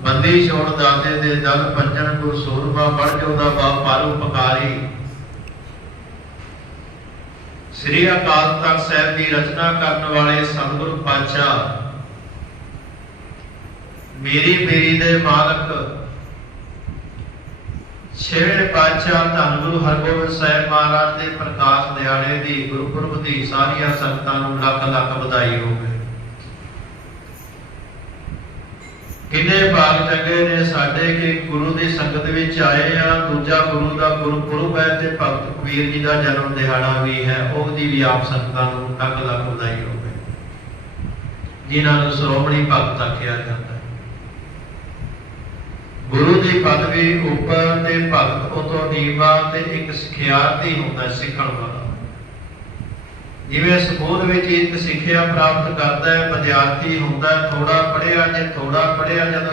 ਬੰਦੀ ਛੋੜ ਦਾਤੇ ਦੇ ਦਲ ਪੰਜਨ ਗੁਰ ਸੂਰਮਾ ਬੜ ਜੋਦਾ ਬਾਪ ਪਾਰੂ ਪਕਾਰੀ। ਸ੍ਰੀ ਅਕਾਲ ਤਖਤ ਸਾਹਿਬ ਦੀ ਰਚਨਾ ਕਰਨ ਵਾਲੇ ਸਤਿਗੁਰੂ ਪਾਤਸ਼ਾਹ, ਮੇਰੀ ਮੇਰੀ ਦੇ ਮਾਲਕ, ਛੇਵੇਂ ਪਾਤਸ਼ਾਹ ਧੰਨ ਗੁਰੂ ਹਰਗੋਬਿੰਦ ਸਾਹਿਬ ਮਹਾਰਾਜ ਦੇ ਪ੍ਰਕਾਸ਼ ਦਿਹਾੜੇ ਦੀ ਗੁਰਪੁਰਬ ਦੀ ਸਾਰੀਆਂ ਸੰਗਤਾਂ ਨੂੰ ਲੱਖ ਲੱਖ ਵਧਾਈ ਹੋਵੇ। ਕਿੰਨੇ ਭਾਗ ਚੰਗੇ ਨੇ ਸਾਡੇ ਕਿ ਗੁਰੂ ਦੀ ਸੰਗਤ ਵਿੱਚ ਆਏ ਆ, ਦੂਜਾ ਗੁਰੂ ਦਾ ਗੁਰਪੁਰਬ ਹੈ ਤੇ ਭਗਤ ਕਬੀਰ ਜੀ ਦਾ ਜਨਮ ਦਿਹਾੜਾ ਵੀ ਹੈ ਉਹਦੀ ਵੀ ਆਪ ਸੰਗਤਾਂ ਨੂੰ ਲੱਖ ਲੱਖ ਵਧਾਈ ਹੋਵੇ। ਜਿਨ੍ਹਾਂ ਨੂੰ ਸ਼੍ਰੋਮਣੀ ਭਗਤ ਆਖਿਆ ਜਾਂਦਾ ਹੈ। ਗੁਰੂ ਦੀ ਪਦਵੀ ਉੱਪਰ ਤੇ ਭਗਤ ਉਤੋਂ ਨੀਵਾ ਤੇ ਇੱਕ ਸਿੱਖਿਆਰਥੀ ਹੁੰਦਾ ਸਿੱਖਣ ਵਾਲਾ। ਜਿਵੇਂ ਸਕੂਲ ਵਿੱਚ ਇੱਕ ਸਿੱਖਿਆ ਪ੍ਰਾਪਤ ਕਰਦਾ ਹੈ, ਵਿਦਿਆਰਥੀ ਹੁੰਦਾ ਥੋੜਾ ਪੜਿਆ ਜੇ ਥੋੜਾ ਪੜਿਆ ਜਦੋਂ